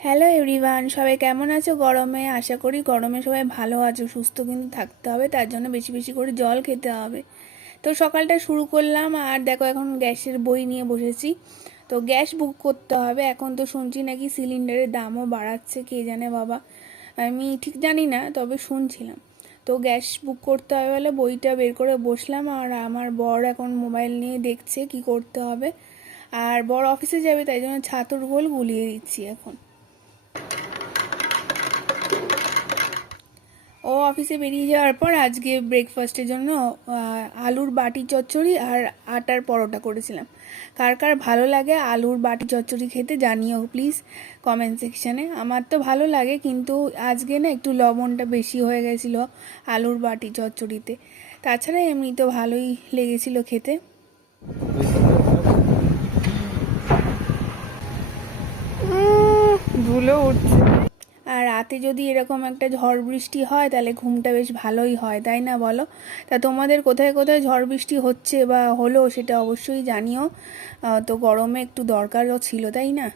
Hello everyone, সবাই কেমন আছো? গরমে আশা করি গরমে সবাই ভালো আছো, সুস্থ কিন্তু থাকতে হবে, তার জন্য বেশি বেশি করে জল খেতে হবে। তো সকালটা শুরু করলাম, আর দেখো এখন গ্যাসের বই নিয়ে বসেছি। তো গ্যাস বুক করতে হবে। এখন তো শুনছি নাকি সিলিন্ডারের দামও বাড়াচ্ছে, কে জানে বাবা, আমি ঠিক জানি না, তবে শুনছিলাম। তো গ্যাস বুক করতে হবে বলে বইটা বের করে বসলাম, আর আমার বর এখন মোবাইল নিয়ে দেখছে কি করতে হবে। আর বর অফিসে যাবে, তাই জন্য ছাতুর ঘোল গুলিয়ে দিচ্ছি এখন। ও অফিসে বেরিয়ে যাওয়ার পর আজকে ব্রেকফাস্টের জন্য আলুর বাটি চচ্চড়ি আর আটার পরোটা করেছিলাম। কার কার ভালো লাগে আলুর বাটি চচ্চড়ি খেতে জানিও প্লিজ কমেন্ট সেকশানে। আমার তো ভালো লাগে, কিন্তু আজকে না একটু লবণটা বেশি হয়ে গেছিলো আলুর বাটি চচ্চড়িতে। তাছাড়া এমনি তো ভালোই লেগেছিল খেতে। ধুলো উঠছে। আর রাতে যদি এরকম একটা ঝড় বৃষ্টি হয় তাহলে ঘুমটা বেশ ভালোই হয়, তাই না বলো? তা তোমাদের কোথায় কোথায় ঝড় বৃষ্টি হচ্ছে বা হলো সেটা অবশ্যই জানিও। তো গরমে একটু দরকারও ছিল, তাই না?